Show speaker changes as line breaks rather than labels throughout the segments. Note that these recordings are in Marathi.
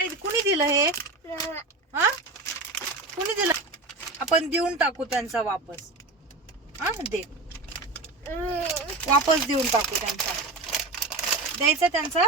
कुणी दिलं हे? हा? कुणी दिलं? आपण देऊन टाकू त्यांचा वापस. हा दे. वापस देऊन टाकू त्यांचा. द्यायचा त्यांचा?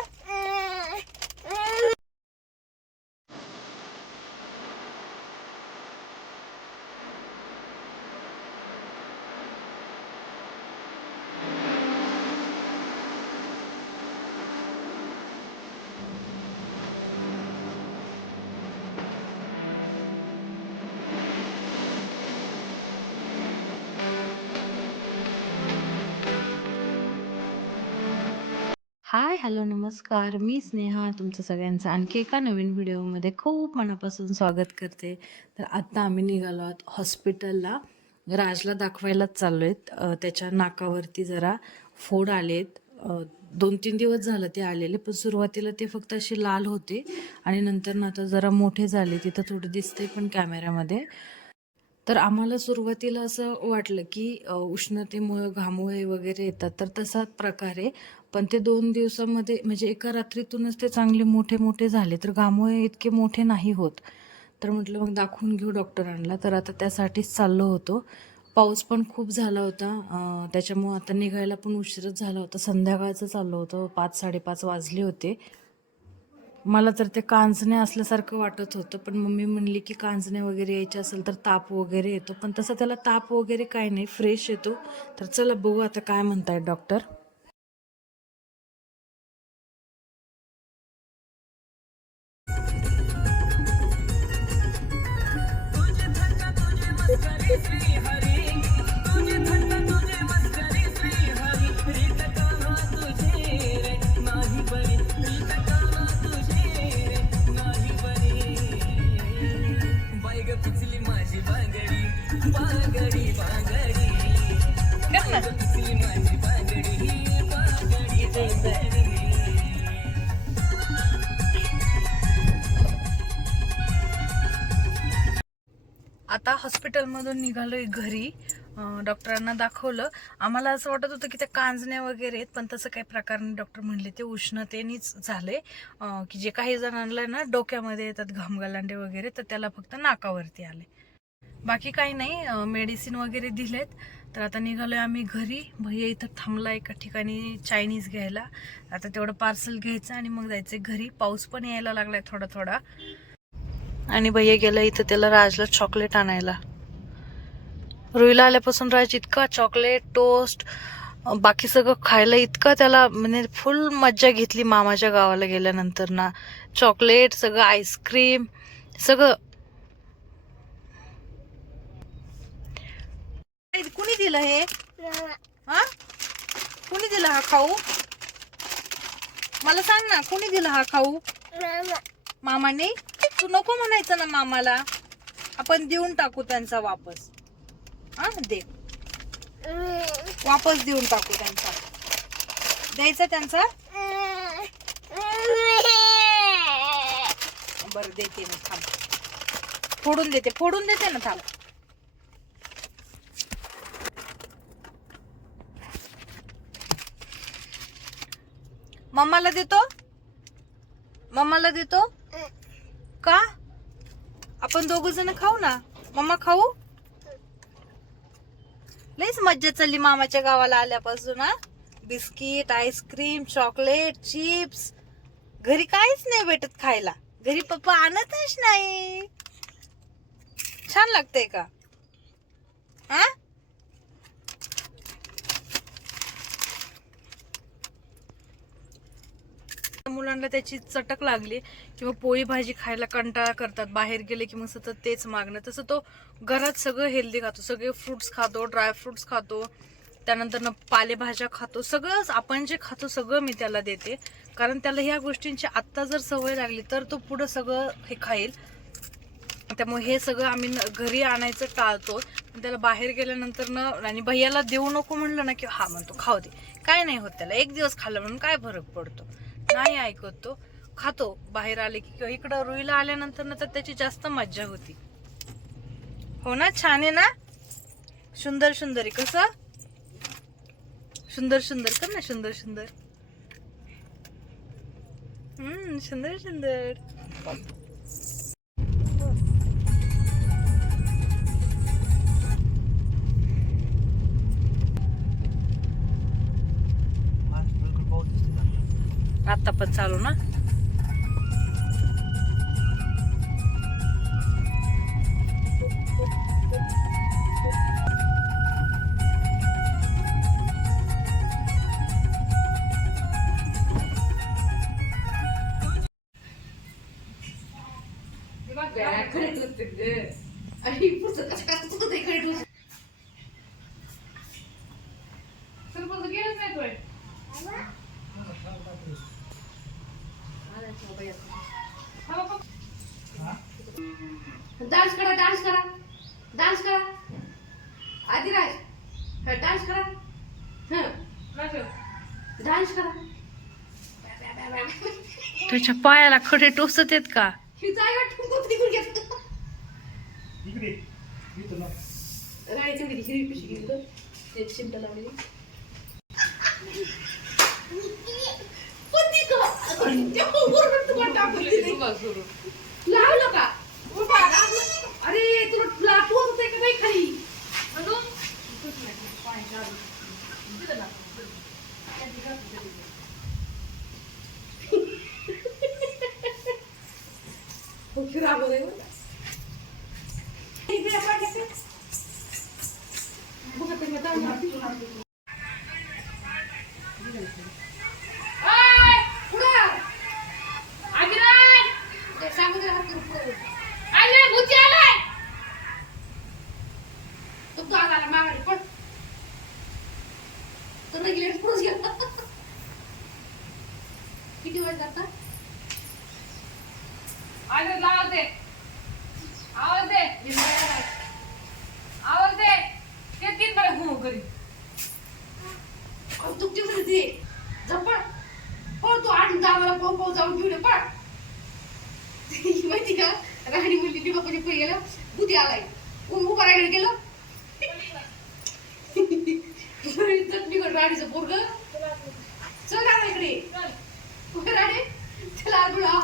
हाय हॅलो नमस्कार. मी स्नेहा तुमचं सगळ्यांचं आणखी एका नवीन व्हिडिओमध्ये खूप मनापासून स्वागत करते. तर आत्ता आम्ही निघालो आहोत हॉस्पिटलला. राजला दाखवायलाच चाललो आहेत. त्याच्या नाकावरती जरा फोड आलेत. दोन तीन दिवस झालं ते आलेले पण सुरुवातीला ते फक्त असे लाल होते आणि नंतर ना आता जरा मोठे झाले. तिथं थोडं दिसतंय पण कॅमेऱ्यामध्ये. तर आम्हाला सुरुवातीला असं वाटलं की उष्णतेमुळं घामोळे वगैरे येतात. तर तसाच प्रकारे पण ते दोन दिवसामध्ये म्हणजे एका रात्रीतूनच ते चांगले मोठे मोठे झाले. तर घामोळे इतके मोठे नाही होत. तर म्हटलं मग दाखवून घेऊ डॉक्टरांना. तर आता त्यासाठीच चाललो होतो. पाऊस पण खूप झाला होता. त्याच्यामुळं आता निघायला पण उशीरच झाला होता. संध्याकाळचं चाललो होतं. पाच साडेपाच वाजले होते. मला तर ते कांजणे असल्यासारखं वाटत होतं. पण मम्मी म्हणली की कांजणे वगैरे यायचे असेल तर ताप वगैरे येतो. पण तसं त्याला ताप वगैरे काय नाही. फ्रेश येतो. तर चला बघू आता काय म्हणतायत डॉक्टर.
आता हॉस्पिटलमधून निघालोय घरी. डॉक्टरांना दाखवलं. आम्हाला असं वाटत होतं की ते कांजण्या वगैरे आहेत पण तसं काही प्रकार नाही डॉक्टर म्हणले ते उष्णतेनेच झाले. की जे काही जणांना ना डोक्यामध्ये येतात घामगालांडे वगैरे तर त्याला फक्त नाकावरती आले. बाकी काही नाही मेडिसिन वगैरे दिलेत. तर आता निघालोय आम्ही घरी. भैया इथं थांबला एका ठिकाणी चायनीज घ्यायला. आता तेवढं पार्सल घ्यायचं आणि मग जायचं घरी. पाऊस पण यायला लागलाय थोडा थोडा. आणि भैया गेला इथं त्याला राजला चॉकलेट आणायला. रुईला आल्यापासून राज इतका चॉकलेट टोस्ट बाकी सगळं खायला इतकं त्याला म्हणजे फुल मज्जा घेतली मामाच्या गावाला गेल्यानंतर ना चॉकलेट सगळं आईस्क्रीम सगळं कुणी दिलं हे? हा? कुणी दिलं हा खाऊ? मला सांग ना कुणी दिलं हा खाऊ? मामाने? तू नको म्हणायचं ना मामाला. आपण देऊन टाकू त्यांचा वापस. हा दे. वापस देऊन टाकू त्यांचा. द्यायचा त्यांचा? बरं देते मी थांब. फोडून देते फोडून देते ना थांब. मम्माला देतो? मम्माला देतो? का? आपण दोघ जण खाऊ ना. मम्मा खाऊ? लईच मज्जा चालली मामाच्या गावाला आल्यापासून हा. Biscuit ice cream chocolate chips. घरी काहीच नाही भेटत खायला. घरी पप्पा आणतच नाही. छान लागतंय का? हा? मुलांना त्याची चटक लागली किंवा पोळी भाजी खायला कंटाळा करतात बाहेर गेले की मग सतत तेच मागणं. तसं तो घरात सगळं हेल्दी खातो सगळे फ्रुट्स खातो ड्रायफ्रुट्स खातो त्यानंतर पालेभाज्या खातो सगळंच आपण जे खातो सगळं मी त्याला देते. कारण त्याला ह्या गोष्टींची आत्ता जर सवय लागली तर तो पुढं सगळं हे खाईल. त्यामुळे हे सगळं आम्ही न- घरी आणायचं टाळतो. त्याला बाहेर गेल्यानंतर ना आणि भैयाला देऊ नको म्हणलं ना की हा म्हणतो खाऊ दे. काय नाही होत त्याला एक दिवस खाल्लं म्हणून काय फरक पडतो? नाही ऐकत तो. खातो बाहेर आले की किंवा इकडं रुईला आल्यानंतर ना तर त्याची जास्त मज्जा होती. हो ना छान आहे ना? सुंदर सुंदर आहे. कसं? सुंदर सुंदर कर ना सुंदर सुंदर. हम्म सुंदर सुंदर. आता पण चालू ना.
डान्स करा. डान्स करा. आदिराज डान्स करा. डान्स करा.
त्याच्या पायाला खडे टोचत आहेत का?
ही जागा ठुकून घेत. एक शिमटा लावलेली. पण ती का- तुम्हाला टाकून दिली. किती खराब आहे बरं. इकडे सांगू दे. करून पुढं. तो तो आला मागाने पण तर रेग्युलर पुढंच गेला किती वेळ जाता तुमची मध्ये ते झपड पळ तू आठ दादाला पाऊ पाऊ जाऊन घेऊन पळ. माहिती का? राणी ती बापाच्या पुढे गेलं बुद्धी आलाय. उ- उभा राहिला गेलं? चटणी कर राणीचं पोरग. चल दादा इकडे. राणे चला आडुळा